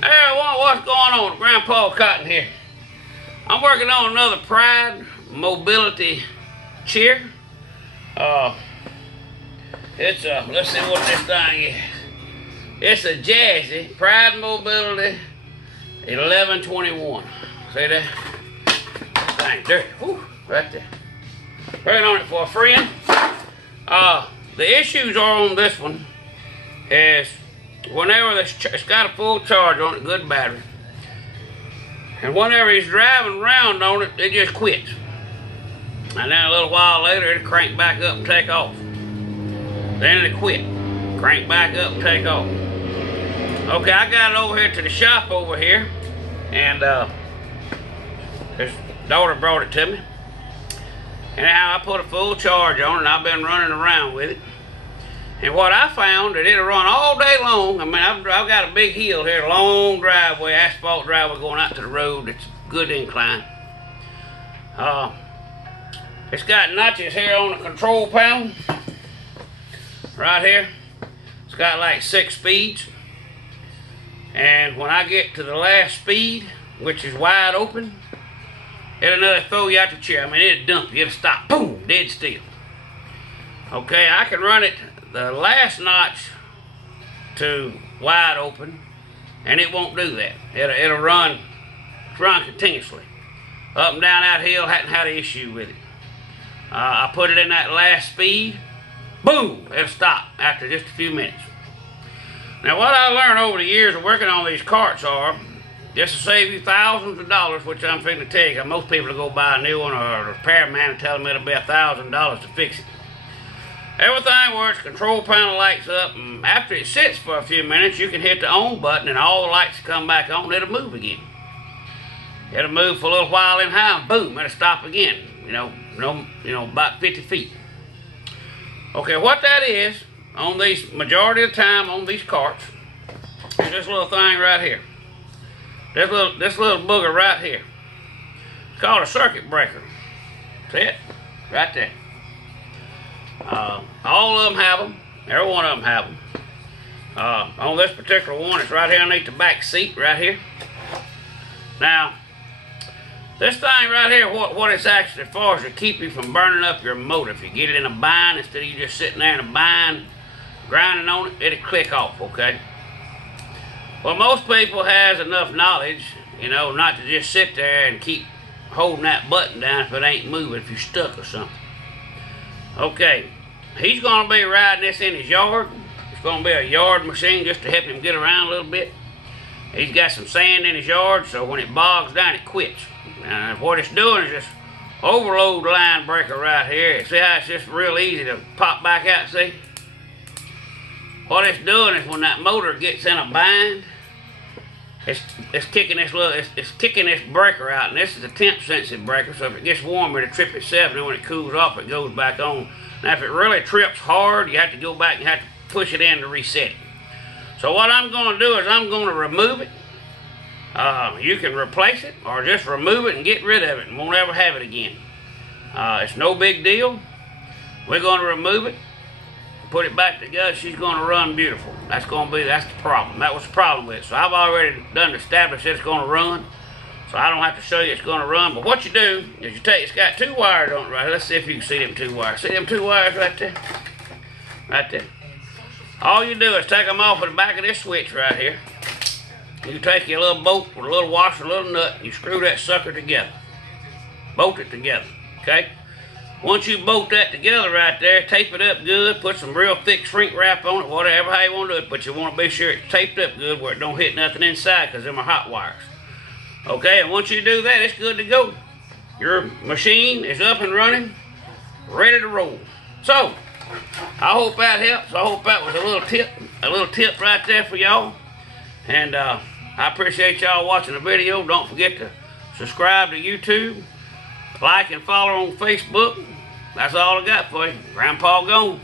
Hey, what's going on? Grandpa Cotton here. I'm working on another Pride mobility chair. It's let's see what this thing is. It's a Jazzy Pride Mobility 1121. See that? Thing dirty. Whew, right there. Working on it for a friend. The issues are on this one is whenever it's got a full charge on it, good battery, and whenever he's driving around on it, it just quits. And then a little while later, it'll crank back up and take off. Then it'll quit. Crank back up and take off. Okay, I got it over here to the shop over here, and his daughter brought it to me. Anyhow, I put a full charge on it, and I've been running around with it. And what I found, that it'll run all day long. I mean, I've got a big hill here, long driveway, asphalt driveway going out to the road. It's a good incline. It's got notches here on the control panel. Right here. It's got like 6 speeds. And when I get to the last speed, which is wide open, it'll throw you out the chair. I mean, it'll dump you. It'll stop. Boom! Dead still. Okay, I can run it the last notch to wide open, and it won't do that. It'll run continuously. Up and down that hill, hadn't had an issue with it. I put it in that last speed, boom, it'll stop after just a few minutes. Now what I learned over the years of working on these carts are, just to save you thousands of dollars, which I'm fixing to tell you, 'cause most people will go buy a new one or a repairman and tell them it'll be $1,000 to fix it. Everything works, control panel lights up, and after it sits for a few minutes, you can hit the on button and all the lights come back on, and it'll move again. It'll move for a little while in high, and boom, it'll stop again, about 50 feet. Okay, what that is, on these, majority of the time on these carts, is this little thing right here. This little booger right here. It's called a circuit breaker. See it? Right there. All of them have them. Every one of them have them. On this particular one, it's right here underneath the back seat, right here. Now, this thing right here, what it's actually for is to keep you from burning up your motor. If you get it in a bind, instead of you just sitting there in a bind, grinding on it, it'll click off, okay? Well, most people has enough knowledge, not to just sit there and keep holding that button down if it ain't moving, if you're stuck or something. Okay, he's going to be riding this in his yard. It's going to be a yard machine just to help him get around a little bit. He's got some sand in his yard, so when it bogs down, it quits. And what it's doing is just overload line breaker right here. See how it's just real easy to pop back out, see? What it's doing is when that motor gets in a bind, it's kicking this breaker out, and this is a temp sensitive breaker, so if it gets warm it'll trip itself, and then when it cools off it goes back on. Now if it really trips hard, you have to go back and you have to push it in to reset it. So what I'm going to do is I'm going to remove it. You can replace it or just remove it and get rid of it and won't ever have it again. It's no big deal. We're going to remove it, put it back together. She's going to run beautiful. That's the problem. That was the problem with it. So I've already done established it's going to run. So I don't have to show you it's going to run. But what you do is you take, it's got 2 wires on it right here. Let's see if you can see them 2 wires. See them 2 wires right there? Right there. All you do is take them off of the back of this switch right here. You take your little bolt with a little washer, a little nut, you screw that sucker together. Bolt it together, okay? Once you bolt that together right there, tape it up good, put some real thick shrink wrap on it, whatever, how you want to do it, but you want to be sure it's taped up good where it don't hit nothing inside, because them are hot wires. Okay, and once you do that, it's good to go. Your machine is up and running, ready to roll. So, I hope that helps. I hope that was a little tip right there for y'all. And I appreciate y'all watching the video. Don't forget to subscribe to YouTube, like and follow on Facebook. That's all I got for you. Grandpa gone.